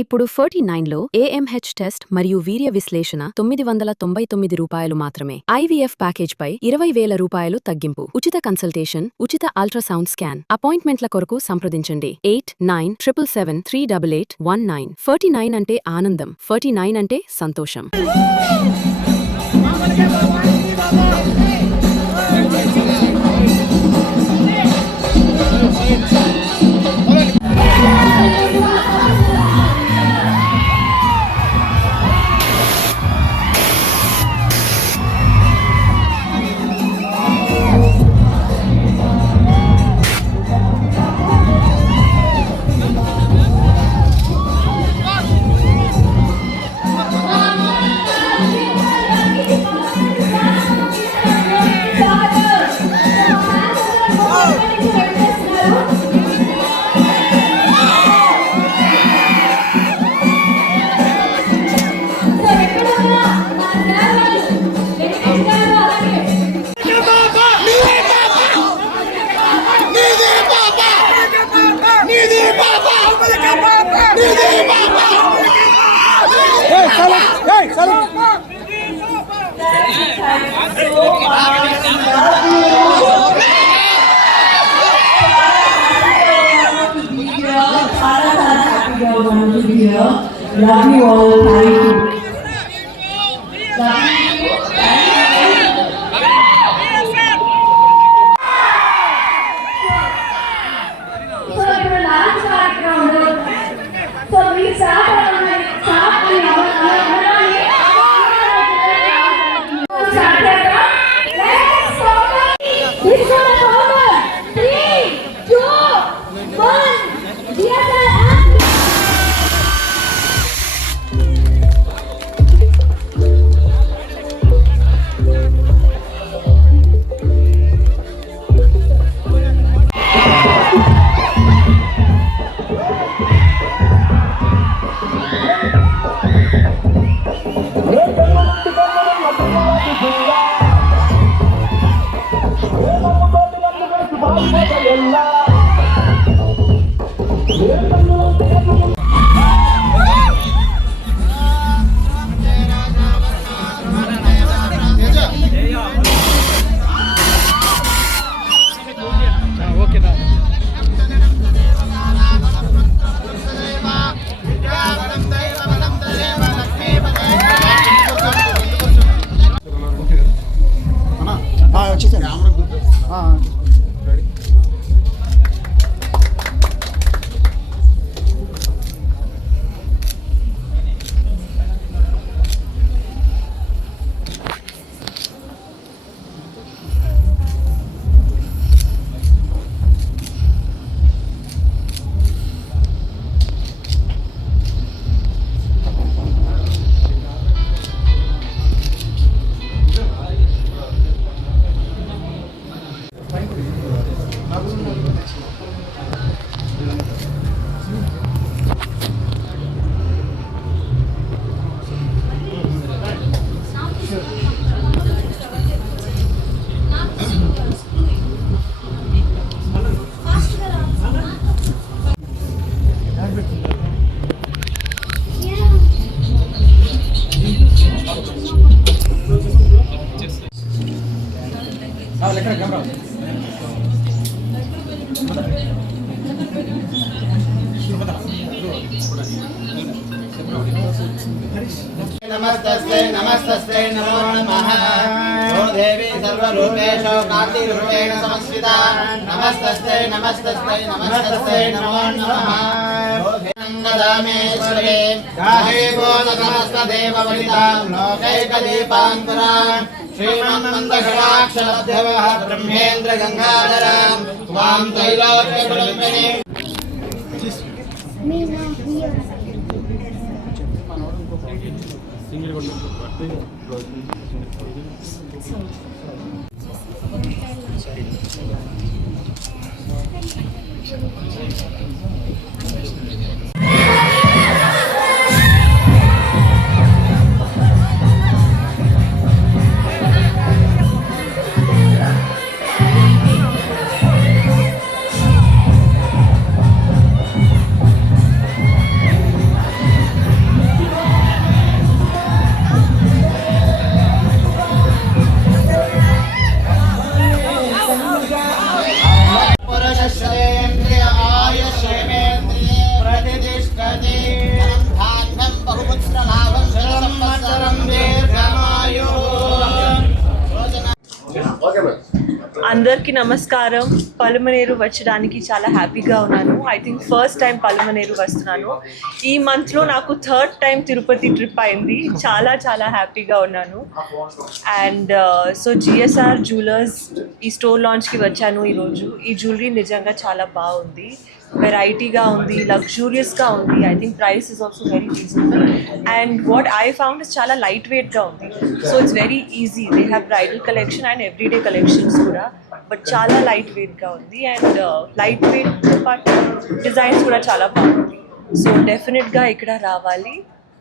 ఇప్పుడు 49లో AMH test మరియు వీర్య విశ్లేషణ ₹999 మాత్రమే. IVF ప్యాకేజ్పై ₹20,000 తగ్గింపు. ఉచిత కన్సల్టేషన్, ఉచిత అల్ట్రాసౌండ్ స్కాన్. అపాయింట్మెంట్ల కొరకు సంప్రదించండి 8977738819. 49 అంటే ఆనందం, 49 అంటే సంతోషం. Love you all. Thank you. नमस्तस्ते नमो नमः ओ देवी सर्वरूपेषु कान्तिरूपेण समस्विता नमस्तस्ते नमो नमः गदामेश्वरे गाहे बोधसमस्तदेववनितां लोकैकदीपाङ्कुरां श्रीमन्मन्दगणाक्षरद्धवः ब्रह्मेन्द्र गङ्गाधरां त्वां त्रैलोक्यकुटुम्बिनीं అందరికీ నమస్కారం. పలమనేరు వచ్చడానికి చాలా హ్యాపీగా ఉన్నాను. I think first time Palamaner వస్తున్నాను. ఈ మంత్లో నాకు థర్డ్ టైం తిరుపతి ట్రిప్ అయింది. చాలా చాలా హ్యాపీగా ఉన్నాను. అండ్ సో జిఎస్ఆర్ జ్యువెలర్స్ ఈ స్టోర్ లాంచ్కి వచ్చాను ఈరోజు. ఈ జ్యువెలరీ నిజంగా చాలా బాగుంది, వెరైటీగా ఉంది, లగ్జూరియస్గా ఉంది. I think price is also very reasonable. And what I found is చాలా లైట్ వెయిట్గా ఉంది. So it's very easy. They have bridal collection and everyday collections కూడా, బట్ చాలా లైట్ వెయిట్గా ఉంది. అండ్ లైట్ వెయిట్తో పాటు డిజైన్స్ కూడా చాలా బాగుంది. సో డెఫినెట్గా ఇక్కడ రావాలి,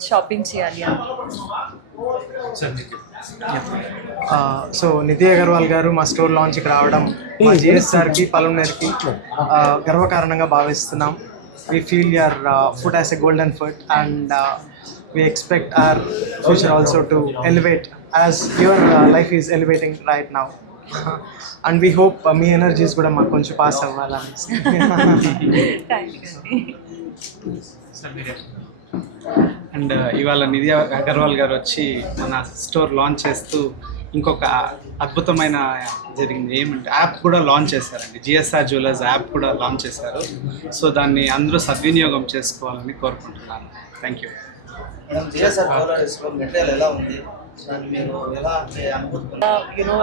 షాపింగ్ చేయాలి. సో నిధి అగర్వాల్ గారు మా స్టోర్ లాంచ్కి రావడం మా జిఎస్ఆర్కి పలమనేరుకి గర్వకారణంగా భావిస్తున్నాం. We feel your food as a golden food and we expect our future also to elevate as your life is elevating right now. And we hope me energies కూడా మాకు కొంచెం పాస్ అవ్వాలనేసి. అండ్ ఇవాళ నిధి అగర్వాల్ గారు వచ్చి మన స్టోర్ లాంచ్ చేస్తూ ఇంకొక అద్భుతమైన జరిగింది. ఏమంటే యాప్ కూడా లాంచ్ చేశారండి. జిఎస్ఆర్ జ్యువెలర్స్ యాప్ కూడా లాంచ్ చేశారు. సో దాన్ని అందరూ సద్వినియోగం చేసుకోవాలని కోరుకుంటున్నాను. Thank you.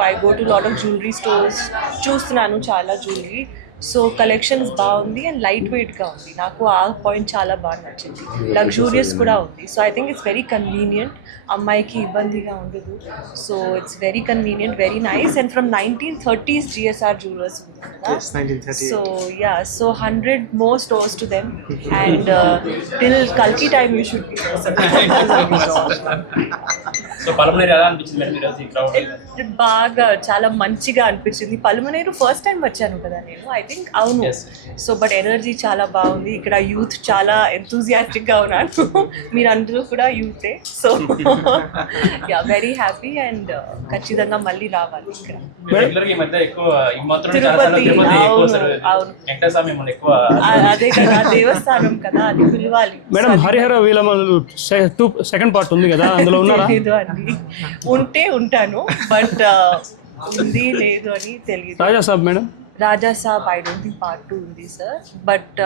I go to lot of jewellery stores, చూస్తున్నాను చాలా జ్యువెలరీ. సో కలెక్షన్స్ బాగుంది అండ్ లైట్ వెయిట్గా ఉంది. నాకు ఆ పాయింట్ చాలా బాగా నచ్చింది. లగ్జూరియస్ కూడా ఉంది. So I think it's very convenient. అమ్మాయికి ఇబ్బందిగా ఉండదు. So it's very convenient, very nice. And from 1930s GSR jewellers ఉంది కదా. So yeah, so 100 more stores to them. And till Kalki time you should be. So Palamaner ఎలా అనిపించింది madam ఈరోజు ఈ crowd? బాగా చాలా మంచిగా అనిపించింది. పలమనేరు ఫస్ట్ టైం వచ్చాను కదా నేను. ఐ థింక్ అవును. సో బట్ ఎనర్జీ చాలా బాగుంది. ఇక్కడ యూత్ చాలా ఎంతూజియాస్టిక్గా ఉన్నారు. మీరు అందరూ కూడా యూతే. So ya, very happy. And ఖచ్చితంగా మళ్ళీ రావాలి ఇక్కడ. రెగ్యులర్గా ఈ మధ్య ఎక్కువ ఈ మాత్రం తిరుపతి ఎక్కువ సార్. అవును, వెంకటస్వామి మనం ఎక్కువ అదే కదా దేవస్థానం కదా, అది పిలవాలి. మేడం హరిహర వీలమలు సెకండ్ పార్ట్ ఉంది కదా, అందులో ఉన్నారా? తెలీదు అండి. ఉంటే ఉంటాను, బట్ ఉంది లేదు అని తెలియదు. Raja Saab madam, Raja Saab I don't think part 2 ఉంది సార్. బట్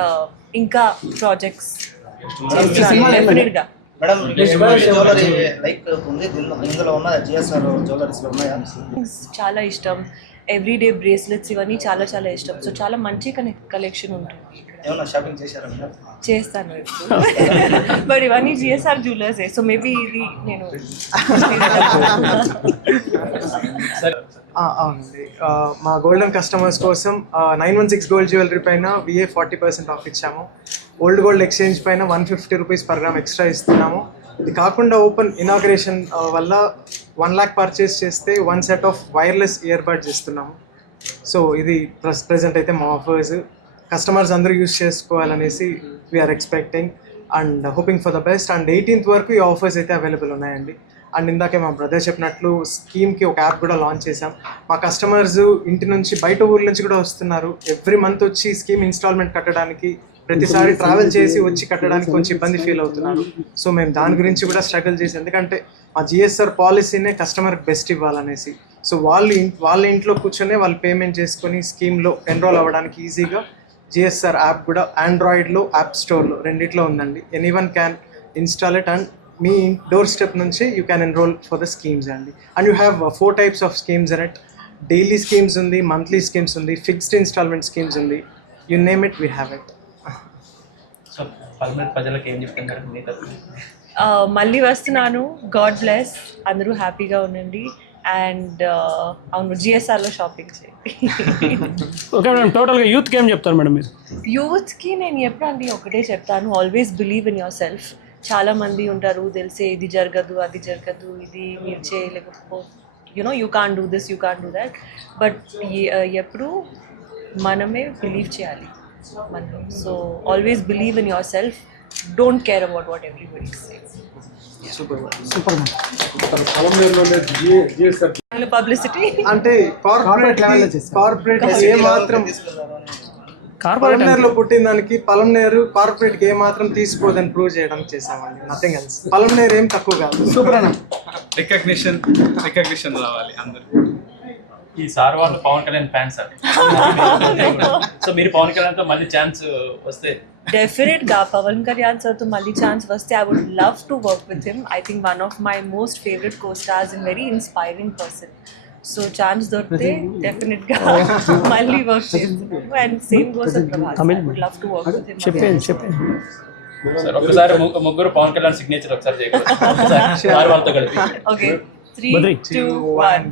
ఇంకా ప్రాజెక్ట్స్ డెఫినెట్గా. మేడం జ్యువెలరీ లైక్ ఉంది ఇందులో ఉన్న జిఎస్ఆర్ జ్యువెలరీస్లో ఉన్నాయా? చాలా ఇష్టం. ఎవ్రీడే బ్రేస్లెట్స్ ఇవన్నీ చాలా చాలా ఇష్టం. సో చాలా మంచి కలెక్షన్ ఉంటుంది. ఏమన్నా షాపింగ్ చేశారా మేడం? చేస్తాను ఇప్పుడు. బట్ ఇవన్నీ జిఎస్ఆర్ జ్యువెలర్సే. సో మేబీ ఇది నేను అవునండి. మా గోల్డెన్ కస్టమర్స్ కోసం 916 గోల్డ్ జ్యువెలరీ పైన VA 40% ఆఫ్ ఇచ్చాము. ఓల్డ్ గోల్డ్ ఎక్స్చేంజ్ పైన 150 రూపీస్ పర్ గ్రామ్ ఎక్స్ట్రా ఇస్తున్నాము. ఇది కాకుండా ఓపెన్ ఇనాగ్రేషన్ వల్ల 1 lakh పర్చేస్ చేస్తే 1 set of wireless earbuds ఇస్తున్నాము. సో ఇది ప్రెసెంట్ అయితే మా ఆఫర్స్ కస్టమర్స్ అందరూ యూజ్ చేసుకోవాలనేసి we are expecting and hoping for the best. And 18th వరకు ఈ ఆఫర్స్ అయితే అవైలబుల్ ఉన్నాయండి. అండ్ ఇందాకే మా బ్రదర్ చెప్పినట్లు స్కీమ్కి ఒక యాప్ కూడా లాంచ్ చేసాం. మా కస్టమర్స్ ఇంటి నుంచి బయట ఊర్ల నుంచి కూడా వస్తున్నారు. ఎవ్రీ మంత్ వచ్చి స్కీమ్ ఇన్స్టాల్మెంట్ కట్టడానికి, ప్రతిసారి ట్రావెల్ చేసి వచ్చి కట్టడానికి కొంచెం ఇబ్బంది ఫీల్ అవుతున్నారు. సో మేము దాని గురించి కూడా స్ట్రగుల్ చేసి, ఎందుకంటే మా జిఎస్ఆర్ పాలసీనే కస్టమర్కి బెస్ట్ ఇవ్వాలనేసి. సో వాళ్ళ ఇంట్లో కూర్చొనే వాళ్ళు పేమెంట్ చేసుకొని స్కీమ్లో ఎన్రోల్ అవ్వడానికి ఈజీగా జిఎస్ఆర్ యాప్ కూడా ఆండ్రాయిడ్లో, యాప్ స్టోర్లో రెండిట్లో ఉందండి. Anyone can install it and మీ డోర్ స్టెప్ నుంచి you can enroll for the schemes అండి. And you have 4 types of schemes in it. Daily schemes ఉంది, మంత్లీ స్కీమ్స్ ఉంది, ఫిక్స్డ్ ఇన్స్టాల్మెంట్ స్కీమ్స్ ఉంది. You name it, we have it. So Palamaner ప్రజలకు ఏం చెప్తున్నారు మీ తరఫున? మళ్ళీ వస్తున్నాను. God bless. అందరూ హ్యాపీగా ఉండండి. అండ్ అవును, జిఎస్ఆర్లో షాపింగ్ చేయండి. ఓకే మేడం, టోటల్గా యూత్కి ఏం చెప్తారు మేడం మీరు? యూత్కి నేను ఎప్పుడండి ఒకటే చెప్తాను, always believe in your self. చాలా మంది ఉంటారు తెలిసే ఇది జరగదు, అది జరగదు, ఇది మీరు చేయలేకపో, you can't do this, you can't do that. But ఎప్పుడు మనమే బిలీవ్ చేయాలి మనం. So always believe in yourself. Don't care about what everybody says. Publicity అంటే కార్పొరేట్ ఏ మాత్రం పలమనేరులో పుట్టిన దానికి పలమనేరు కార్పొరేట్కి ఏ మాత్రం తీసుకోదని ప్రూవ్ చేయడానికి చేసామండి. Nothing else. పలమనేరు ఏం తక్కువ కాదు. రికగ్నిషన్ రావాలి అందరూ. ఈ సార్ వాళ్ళు పవన్ కళ్యాణ్ ఫ్యాన్స్ అండి. సో మీరు పవన్ కళ్యాణ్తో మళ్ళీ ఛాన్స్ వస్తే డెఫినెట్ గా పవన్ కళ్యాణ్ సార్ తో మళ్ళీ ఛాన్స్ వస్తే I would love to work with him. I think one of my most favourite co stars and very inspiring person. So chance దొరికితే డెఫినెట్ గా మళ్ళీ వర్క్ చేస్తున్నాను. And same goes with Prabhas. I would love to work with him. చెప్పండి sir ఒకసారి ముగ్గురు Pawan Kalyan signature ఒకసారి చేయగలరు sir వాళ్ళతో కలిపి. ఓకే 3, బద్రి. 2, 1.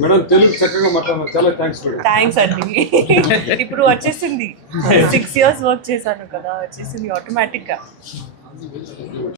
మేడం తెలుగు చక్కగా మాట్లాడారు, చాలా థ్యాంక్స్ మేడం. థ్యాంక్స్ అండి. ఇప్పుడు వచ్చేసింది 6 years వర్క్ చేశాను కదా, వచ్చేసింది ఆటోమేటిక్గా.